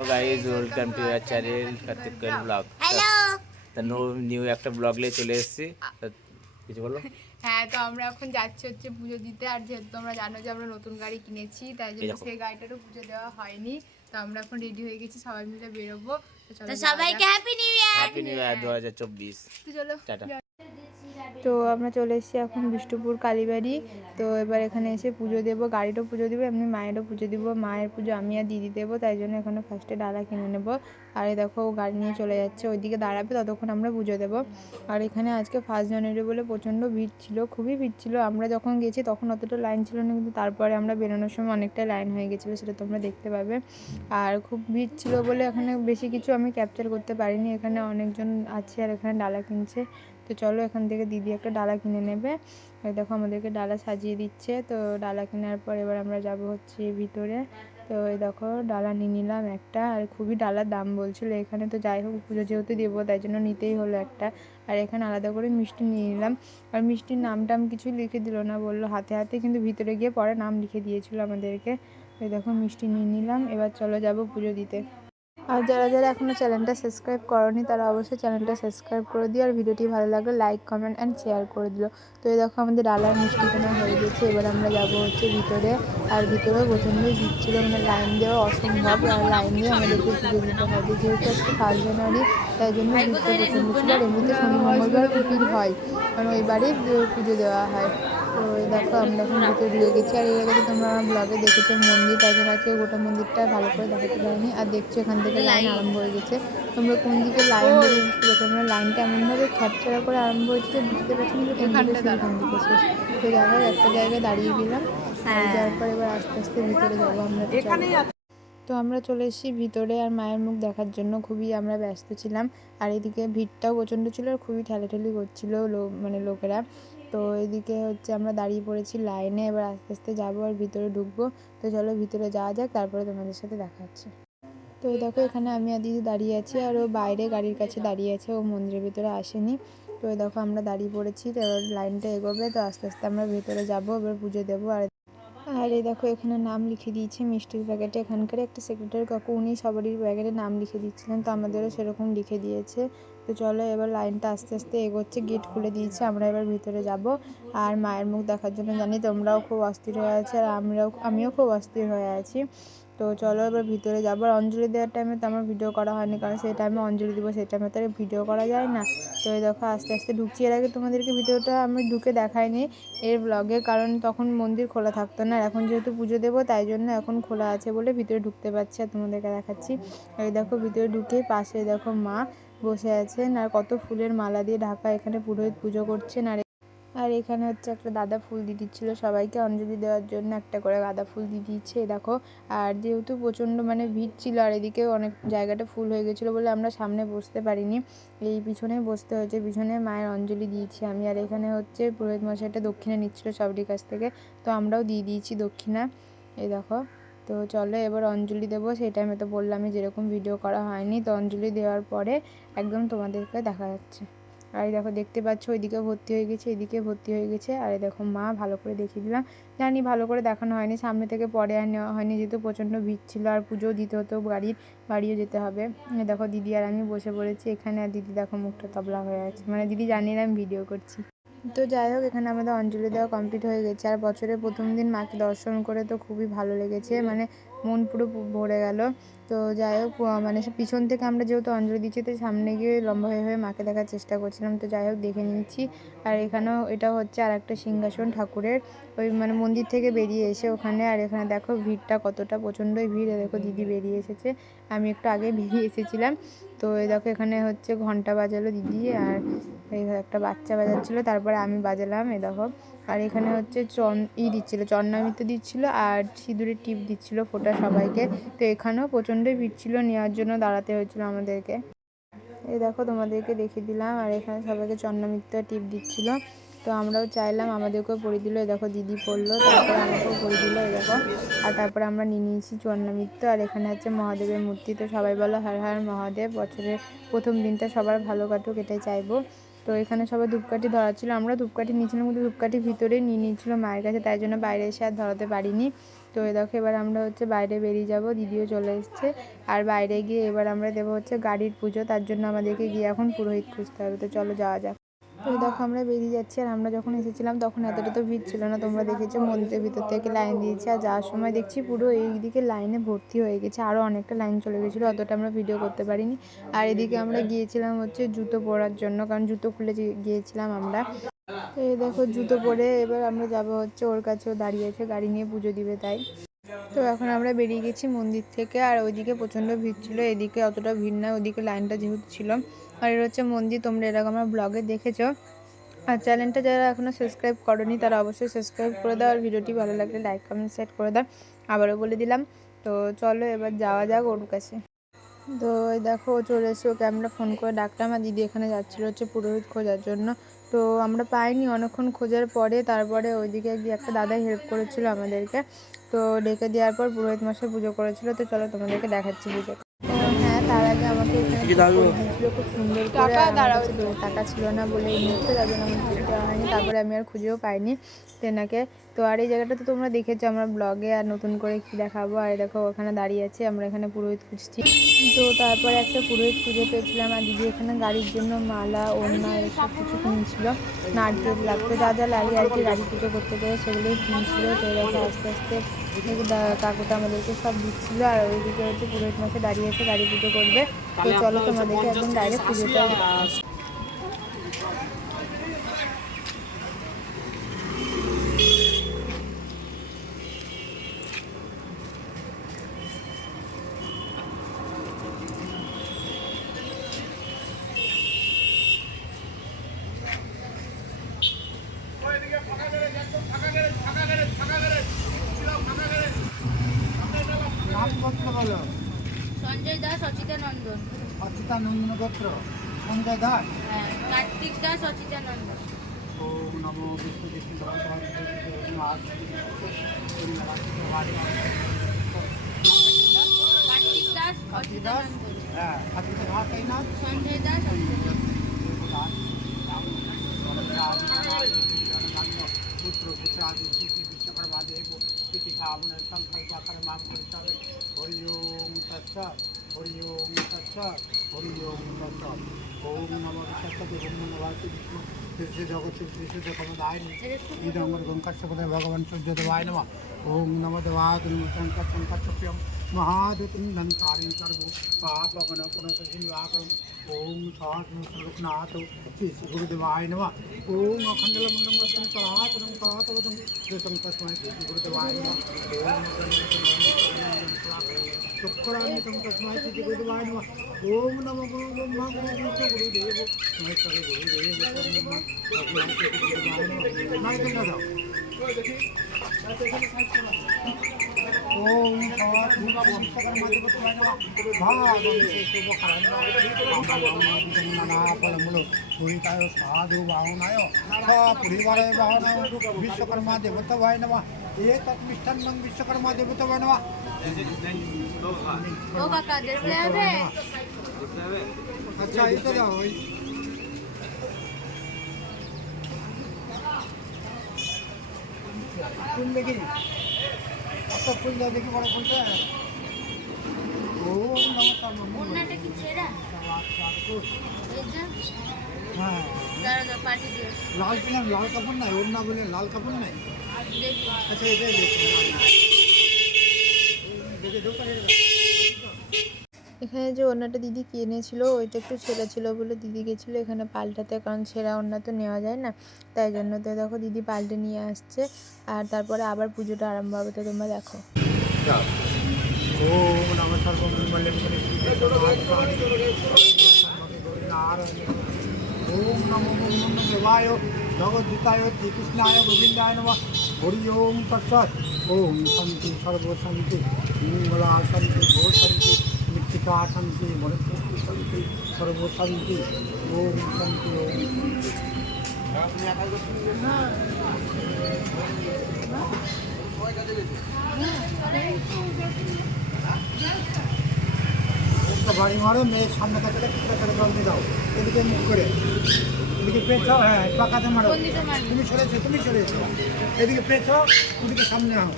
Guys welcome to your channel Kartik Koyel vlog. Hello, তা new একটা vlog নিয়ে চলে এসেছি। কিছু বলো? হ্যাঁ, তো আমরা এখন যাচ্ছি হচ্ছে পুজো দিতে। আর যেহেতু তোমরা জানো যে আমরা নতুন গাড়ি কিনেছি, তাই জন্য সেই গাড়িটারও পুজো দেওয়া হয়নি। তো আমরা এখন রেডি হয়ে গেছি, সবাই মিলে বেরোবো। তো সবাইকে happy new year. Happy new year 2024। তো চলো টাটা। তো আমরা চলে এসেছি এখন বিষ্ণুপুর কালীবাড়ি। তো এবার এখানে এসে পুজো দেবো, গাড়িরও পুজো দেবো, এমনি মায়েরও পুজো দিব। মায়ের পুজো আমি আর দিদি দেবো, তাই জন্য এখানে ফার্স্টে ডালা কিনে নেবো। আর এই দেখো গাড়ি নিয়ে চলে যাচ্ছে, ওইদিকে দাঁড়াবে, ততক্ষণ আমরা পুজো দেবো। আর এখানে আজকে 1 জানুয়ারি বলে প্রচণ্ড ভিড় ছিল, খুবই ভিড় ছিল। আমরা যখন গেছি তখন অতটা লাইন ছিল না, কিন্তু তারপরে আমরা বেরোনোর সময় অনেকটা লাইন হয়ে গেছিলো, সেটা তোমরা দেখতে পাবে। আর খুব ভিড় ছিল বলে এখানে বেশি কিছু আমি ক্যাপচার করতে পারিনি। এখানে অনেকজন আছে আর এখানে ডালা কিনছে। তো চলো এখান থেকে দিদি একটা ডালা কিনে নেবে। দেখো আমাদেরকে ডালা সাজিয়ে দিচ্ছে। তো ডালা কেনার পর এবার আমরা যাব হচ্ছে ভিতরে। তো এই দেখো ডালা নিয়ে নিলাম একটা, আর খুবই ডালার দাম বলছিল এখানে। তো যাই হোক পুজো যেহেতু দেবো তাই জন্য নিতেই হলো একটা। আর এখানে আলাদা করে মিষ্টি নিয়ে নিলাম। আর মিষ্টির নাম টাম কিছুই লিখে দিল না, বললো হাতে হাতে, কিন্তু ভিতরে গিয়ে পরে নাম লিখে দিয়েছিল আমাদেরকে। এই দেখো মিষ্টি নিয়ে নিলাম, এবার চলো যাবো পুজো দিতে। আর যারা যারা এখনও চ্যানেলটা সাবস্ক্রাইব করনি তারা অবশ্যই চ্যানেলটা সাবস্ক্রাইব করে দিও। আর ভিডিওটি ভালো লাগলে লাইক কমেন্ট অ্যান্ড শেয়ার করে দিও। তো এই দেখো আমাদের ডালার মিষ্টি কেনা হয়ে গেছে, এবার আমরা যাব হচ্ছে ভিতরে। আর ভিতরেও প্রচণ্ড ভিড় ছিল, মানে লাইন দেওয়া অসম্ভব। আর লাইন দিয়ে আমাদেরকে পুজো দিতে হবে, যেহেতু আজকে 1 জানুয়ারি, তাই জন্য ভিড়টা প্রচণ্ড ছিল। আর এমনিতে শনি মঙ্গলবার ভিড় হয়, কারণ ওইবারই পুজো দেওয়া হয়। তো দেখো আমরা এখন ভিতরে ঢুকে গেছি। আর এর আগে তোমরা আমার ব্লগে দেখেছো মন্দির, তাই জন্য আজকে গোটা মন্দিরটা ভালো করে দেখাতে পারিনি। আর দেখছো এখান থেকে লাইন আরম্ভ হয়ে গেছে। তোমরা কোন দিকে লাইন দেবে বুঝতে পারছো, আমরা লাইনটা এমনভাবে খ্যাপচারা করে আরম্ভ হয়েছে যে বুঝতে পারছি না যে কোন দিকে শুরু কোন দিকে শেষ। তো যাই হোক একটা জায়গায় দাঁড়িয়ে গেলাম, যাওয়ার পর এবার আস্তে আস্তে ভিতরে যাবো আমরা। তো আমরা চলে এসেছি ভিতরে, আর মায়ের মুখ দেখার জন্য খুবই আমরা ব্যস্ত ছিলাম। আর এদিকে ভিড়টাও প্রচণ্ড ছিল, আর খুবই ঠেলাঠেলি করছিল মানে লোকেরা। তো এদিকে হচ্ছে আমরা দাঁড়িয়ে পড়েছি লাইনে, এবার আস্তে আস্তে যাবো আর ভিতরে ঢুকবো। তো চলো ভিতরে যাওয়া যাক, তারপরে তোমাদের সাথে দেখা হচ্ছে। তো দেখো এখানে আমি আর দিদি দাঁড়িয়ে আছি, আর ও বাইরে গাড়ির কাছে দাঁড়িয়ে আছে, ও মন্দিরের ভিতরে আসেনি। তো দেখো আমরা দাঁড়িয়ে পড়েছি, তো এবার লাইনটা এগোবে, তো আস্তে আস্তে আমরা ভেতরে যাবো, এবার পুজো দেবো। আর এই দেখো এখানে নাম লিখে দিয়েছে মিষ্টির প্যাকেটে। এখানকার একটা সেক্রেটারি কাকু, উনি সবারই প্যাকেটে নাম লিখে দিচ্ছিলেন, তো আমাদেরও সেরকম লিখে দিয়েছে। তো চলো এবার লাইনটা আস্তে আস্তে এগোচ্ছে, গেট খুলে দিয়েছে, আমরা এবার ভিতরে যাব। আর মায়ের মুখ দেখার জন্য জানি তোমরাও খুব অস্থির হয়ে আছো, আর আমিও খুব অস্থির হয়ে আছি। তো চলো এবার ভিতরে যাবো। আর অঞ্জলি দেওয়ার টাইমে তো আমার ভিডিও করা হয়নি, কারণ সেই টাইমে অঞ্জলি দিব, সেই টাইমে তো ভিডিও করা যায় না। তো এই দেখো আস্তে আস্তে ঢুকছি। এর আগে তোমাদেরকে ভিডিওটা আমি ঢুকে দেখাইনি এর ব্লগে, কারণ তখন মন্দির খোলা থাকতো না। এখন যেহেতু পুজো দেবো তাই জন্য এখন খোলা আছে বলে ভিতরে ঢুকতে পারছি, আর তোমাদেরকে দেখাচ্ছি। এই দেখো ভিতরে ঢুকেই পাশে দেখো মা বসে আছেন, আর কত ফুলের মালা দিয়ে ঢাকা, এখানে পুরোহিত পুজো করছেন। আর এখানে হচ্ছে একটা দাদা ফুল দিয়ে দিচ্ছিলো সবাইকে অঞ্জলি দেওয়ার জন্য, একটা করে গাঁদা ফুল দিয়ে দিচ্ছে দেখো। আর যেহেতু প্রচণ্ড মানে ভিড় ছিল, আর এদিকে অনেক জায়গাটা ফুল হয়ে গেছিলো বলে আমরা সামনে বসতে পারিনি, এই পিছনেই বসতে হয়েছে। পিছনে মায়ের অঞ্জলি দিয়েছি আমি। আর এখানে হচ্ছে পুরোহিত মশাইটা দক্ষিণা নিচ্ছিলো সবারই কাছ থেকে, তো আমরাও দিয়ে দিয়েছি দক্ষিণা, এই দেখো। তো চলো এবার অঞ্জলি দেবো, সেই টাইমে তো বললামই যেরকম ভিডিও করা হয়নি। তো অঞ্জলি দেওয়ার পরে একদম তোমাদেরকে দেখা যাচ্ছে। আর দেখো দেখতে পাচ্ছ ওইদিকে ভর্তি হয়ে গেছে, এদিকে ভর্তি হয়ে গেছে। আর দেখো মা ভালো করে দেখিয়ে দিলাম, জানি ভালো করে দেখানো হয়নি, সামনে থেকে পরে আর নেওয়া হয়নি, যেহেতু প্রচণ্ড ভিড় ছিল, আর পুজোও দিতে হতো, বাড়িও যেতে হবে। দেখো দিদি আর আমি বসে পড়েছি এখানে, আর দিদি দেখো মুখটা তবলা হয়ে আছে, মানে দিদি জানি না আমি ভিডিও করছি। তো যাই হোক এখানে আমাদের অঞ্জলি দেওয়া কমপ্লিট হয়ে গেছে। আর বছরের প্রথম দিন মাকে দর্শন করে তো খুবই ভালো লেগেছে, মানে মন পুরো ভরে গেল। তো যাই হোক মানে পিছন থেকে আমরা যেহেতু অঞ্জলি দিচ্ছি, তো সামনে গিয়ে লম্বা হয়ে হয়ে মাকে দেখার চেষ্টা করছিলাম। তো যাই হোক দেখে নিয়েছি। আর এখানেও এটা হচ্ছে আর একটা সিংহাসন ঠাকুরের, ওই মানে মন্দির থেকে বেরিয়ে এসে ওখানে। আর এখানে দেখো ভিড়টা কতটা, প্রচণ্ডই ভিড়। দেখো দিদি বেরিয়ে এসেছে, আমি একটু আগে বেরিয়ে এসেছিলাম। তো এই দেখো এখানে হচ্ছে ঘন্টা বাজালো দিদি, আর এই একটা বাচ্চা বাজাচ্ছিলো, তারপরে আমি বাজালাম, এই দেখো। আর এখানে হচ্ছে দিচ্ছিলো, চন্নামিত্র দিচ্ছিলো, আর সিঁদুরের টিপ দিচ্ছিলো ফোঁটা সবাইকে। তো এখানেও প্রচণ্ডই ভিড় ছিল, নেওয়ার জন্য দাঁড়াতে হয়েছিল আমাদেরকে। এই দেখো তোমাদেরকে দেখিয়ে দিলাম। আর এখানে সবাইকে চন্নামিত্র টিপ দিচ্ছিলো, তো আমরাও চাইলাম, আমাদেরকেও পরিয়ে দিল। এই দেখো দিদি পড়লো, তারপরে আমাকেও পরিয়ে দিল, এই দেখো। আর তারপরে আমরা নিয়ে নিয়েছি চন্নামিত্র। আর এখানে হচ্ছে মহাদেবের মূর্তি, তো সবাই বলো হর হর মহাদেব, বছরের প্রথম দিনটা সবার ভালো কাটুক, এটাই চাইবো। তো এখানে সবাই ধূপকাঠি ধরাচ্ছিলো, আমরা ধূপকাঠি নিয়েছিলাম, কিন্তু ধূপকাঠি ভিতরেই নিয়ে নিয়েছিলো মায়ের কাছে, তাই জন্য বাইরে এসে আর ধরাতে পারিনি। তো তো এই দেখো এবার আমরা হচ্ছে বাইরে বেরিয়ে যাব, দিদিও চলে এসছে। আর বাইরে গিয়ে এবার আমরা দেবো হচ্ছে গাড়ির পুজো, তার জন্য আমাদেরকে গিয়ে এখন পুরোহিত খুঁজতে হবে। তো চলো যাওয়া যাক। তো দেখো আমরা বেরিয়ে যাচ্ছি। আর আমরা যখন এসেছিলাম তখন এতটা তো ভিড় ছিল না, তোমরা দেখেছো মন্দিরের ভিতর থেকে লাইন দিয়েছে। আর যাওয়ার সময় দেখছি পুরো এই দিকে লাইনে ভর্তি হয়ে গেছে, আরও অনেকটা লাইন চলে গেছিলো, অতটা আমরা ভিডিও করতে পারিনি। আর এদিকে আমরা গিয়েছিলাম হচ্ছে জুতো পরার জন্য, কারণ জুতো খুলে গিয়েছিলাম আমরা। তো এই দেখো জুতো পরে এবার আমরা যাব হচ্ছে ওর কাছেও দাঁড়িয়ে আছে, গাড়ি নিয়ে পুজো দিবে তাই। তো এখন আমরা বেরিয়ে গেছি মন্দির থেকে। আর ওইদিকে প্রচণ্ড ভিড় ছিল, এদিকে অতটা ভিড় না, ওইদিকে লাইনটা যেহেতু ছিল। আর এটা হচ্ছে মন্দির, তোমরা এরকম আমার ব্লগে দেখেছো। আর চ্যানেলটা যারা এখনও সাবস্ক্রাইব করোনি তারা অবশ্যই সাবস্ক্রাইব করে দাও। আর ভিডিওটি ভালো লাগলে লাইক কমেন্ট শেয়ার করে দাও, আবারও বলে দিলাম। তো চলো এবার যাওয়া যাক ওর কাছে। তো এই দেখো ও চলে এসে, ওকে আমরা ফোন করে ডাকলাম। আর দিদি এখানে যাচ্ছিলো হচ্ছে পুরোহিত খোঁজার জন্য। তো আমরা পাইনি, অনেকক্ষণ খোঁজার পরে তারপরে ওইদিকে গিয়ে একটা দাদা হেল্প করেছিল আমাদেরকে। তো ডেকে দেওয়ার পর পুরোহিত মশাই পুজো করেছিল। তো চলো তোমাদেরকে দেখাচ্ছি পুজো। হ্যাঁ, তার আগে আমাকে এখানে দিয়েছিল খুব সুন্দর করে। টাকা ছিল না বলে এই মুহূর্তে, তার জন্য আমার কিছু দেওয়া হয়নি। তারপরে আমি আর খুঁজেও পাইনি তেনাকে। তো আর এই জায়গাটা তো তোমরা দেখেছো আমার ব্লগে, আর নতুন করে কি দেখাবো। আর দেখো ওখানে দাঁড়িয়ে আছে, আমরা এখানে পুরোহিত খুঁজছি। তো তারপরে একটা পুরোহিত খুঁজে পেয়েছিলাম। আর দিদি এখানে গাড়ির জন্য মালা, ওড়না এসব কিছু কিনছিল, নারকেল লাগতো, যা যা লাগে আর কি গাড়ি পুজো করতে গেলে সেগুলোই কিনছিল। তো দেখো আস্তে আস্তে কাকুটা আমাদেরকে সব দিচ্ছিলো। আর ওইদিকে হচ্ছে পুরোহিত মাসে দাঁড়িয়ে আছে, গাড়ি পুজো করবে। তো চলো তোমাদেরকে একদম ডাইরেক্ট পুজোটা সঞ্জয় দাস, অচিতা নন্দন। অচিতা নন্দন গোত্র সঞ্জয় দাস। হ্যাঁ, কার্তিক দাস, অচিতা নন্দন। ওম নমো বিষ্ণু কার্তিক দাস, অচিতা নন্দন। হ্যাঁ অচিতা দাস এই নাম সঞ্জয় দাস, পুত্র পুত্র আদি শ্রী বিশ্বকর্মা দেব প্রীতি খাবনের সংকল্প করে মাম করে হরি ওম তৎস হরি ওম তৎস হরি ওম তৎস ওম নমো সত্যতে ওম নমো ভারতী বিষ্ণু শ্রী জগৎ শ্রী শ্রী ক্ষমতায় ইদঙ্গর গঙ্কাশ্বপদে ভগবান সূর্যদেবায় নমঃ ওম নমো দেবায় শঙ্কর শঙ্কর চক্রিয়ম মহাদুতন্তারিং সর্ব পাপগণ পুনঃ ओम लोकनाथ श्री गुरुदेवाय नमः ओम अखंडलमंडलम करातरं करातवदं देशं तस्मै श्री गुरुदेवाय नमः ओम शुक्रान्वितं तस्मै श्री गुरुदेवाय नमः ओम नमो गुरु ब्रह्मा गुरु विष्णु गुरुदेव महेश्वर गुरुदेव ब्रह्मा तस्मै श्री गुरुदेवाय नमः नाइकन दादा ओम सवात भूमा विश्वकर्मा देवताय नमः भागं शुभ फलमूल पुरीताय साधु भावनाय परिवार भावनाय विश्वकर्मा देवताय नमः एक मिष्टान्नं विश्वकर्मा देवताय नमः ও কাকা দেখলে হবে। अच्छा इधर आओ फूल देखी आपका फूल देखी बड़ा फूल है ओम नमः ওড়নাটা কি ছেঁড়া? এই যে हाँ দাঁড়া দাঁড়া পাঠিয়ে দিও। लाल पिलर लाल कपड़ नहीं ओढ़ना बोले लाल कपड़ नहीं দেখি अच्छा इधर देखिए दो पहले এখানে যে ওড়নাটা দিদি কিনেছিল ওইটা একটু ছেঁড়া ছিল বলে দিদি গেছিলো এখানে পাল্টাতে, কারণ ছেঁড়া ওড়না তো নেওয়া যায় না, তাই জন্য। তো দেখো দিদি পাল্টে নিয়ে আসছে। আর তারপরে আবার পুজোটা আরম্ভ হবে, তো তোমরা দেখো। ओम नमः सर्वमंगलम ओम नमो देवाय भगवद्गीताय श्री कृष्णाय गोविंदाय नमः हरि ओम तत्सत् ओम शांति सर्व शांति मंगला शांति भो शांति मृत्तिका शांति मनुष्य शांति सर्व शांति ओम शांति বাড়ি মারো মেয়ের সামনে কাছে জল দিয়ে দাও এদিকে মুখ করে এদিকে পেছো হ্যাঁ পাকাতে মারো কোন দিকে মারবি? তুমি সরেছো এদিকে পেছো ওদিকে সামনে আনো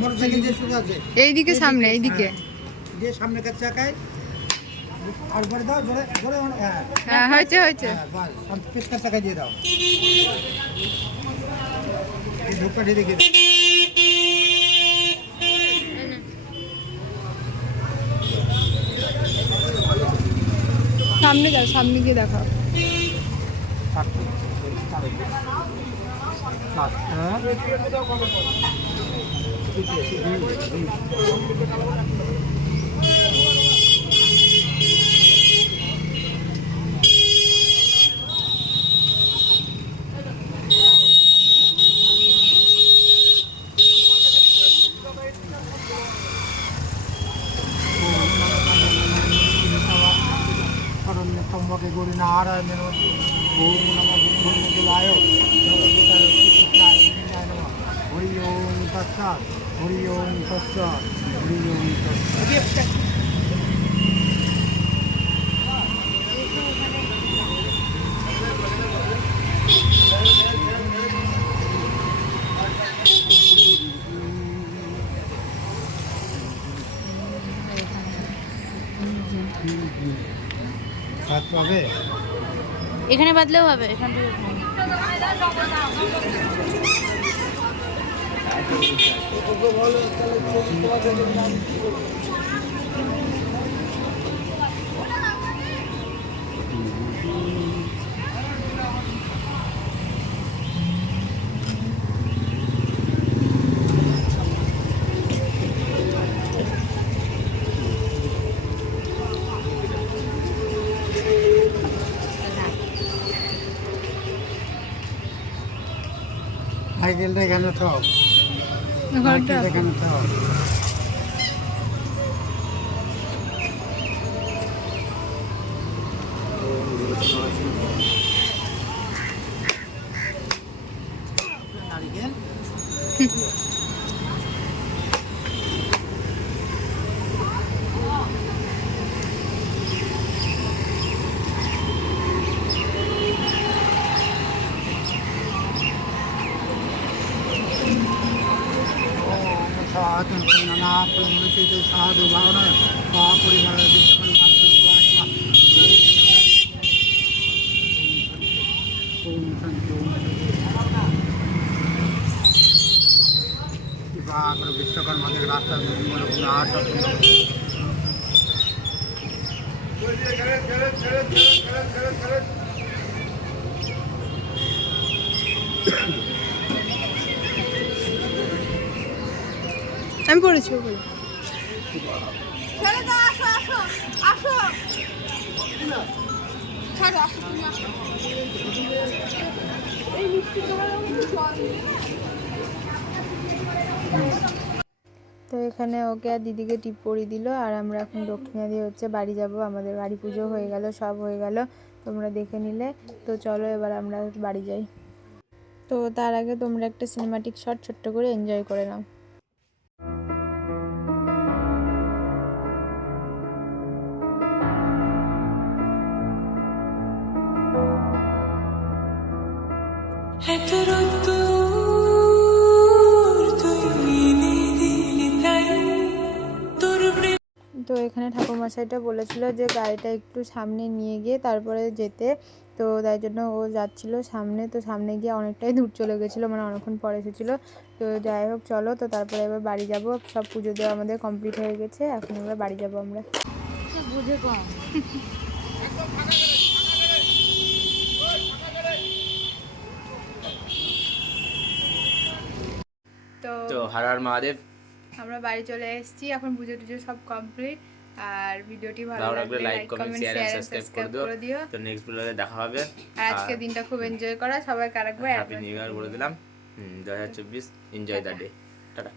মোটরসাইকেল যে সোজা আছে এইদিকে সামনে এইদিকে। যে সামনে কাছে চাকায় আর ঘরে দাও ঘরে ঘরে হ্যাঁ হ্যাঁ হয়েছে হয়েছে। হ্যাঁ বাস পেছকার চাকায় দিয়ে দাও এই ধূপকাঠি দেখে দাও। সামনে যাও, সামনে গিয়ে দেখাও। সম্ভকে গরি নারায়ণ ওম নমঃ বুদ্ধদেবায় জগদ্ধাত্রী কৃষ্ণায় নমঃ হরি ওম তৎসৎ হরি ওম তৎসৎ হরি ওম তৎসৎ। হাত পাবে এখানে বাদলেও হবে, এখান থেকে সাইকেলটা এখানে থাক ঘরটা এখানে থাক সাধু নানা প্রমুচিত সাধু ভাবনা পরিবারের বিশ্বকর্মা থেকে রাস্তা আমি পড়েছি বলে। তো এখানে ওকে আর দিদিকে টিপ পরিয়ে দিল, আর আমরা এখন দক্ষিণা দিয়ে হচ্ছে বাড়ি যাব। আমাদের বাড়ি পুজো হয়ে গেল, সব হয়ে গেল, তোমরা দেখে নিলে। তো চলো এবার আমরা বাড়ি যাই। তো তার আগে তোমরা একটা সিনেমাটিক শট ছোট্ট করে এনজয় করে নাও। তো এখানে ঠাকুরমশাইটা বলেছিল যে গাড়িটা একটু সামনে নিয়ে গিয়ে তারপরে যেতে, তো তাই জন্য ও যাচ্ছিল সামনে। তো সামনে গিয়ে অনেকটাই দূর চলে গেছিলো, মানে অনেকক্ষণ পরে এসেছিলো। তো যাই হোক চলো, তো তারপরে এবার বাড়ি যাব। সব পুজো দেওয়া আমাদের কমপ্লিট হয়ে গেছে, এখন এবার বাড়ি যাব আমরা। বুঝে কম। তো হর হর মহাদেব। আমরা বাড়ি চলে এসেছি, এখন পুজো টুজো সব কমপ্লিট। আর ভিডিওটি ভালো লাগলে like comment share and subscribe করে দিও। তো নেক্সট ভিডিওতে দেখা হবে। আর আজকে দিনটা খুব এনজয় করা, সবাইকে আরেকবার হ্যাপি নিউ ইয়ার বলে দিলাম। 2024 এনজয় দ্য ডে। টাটা।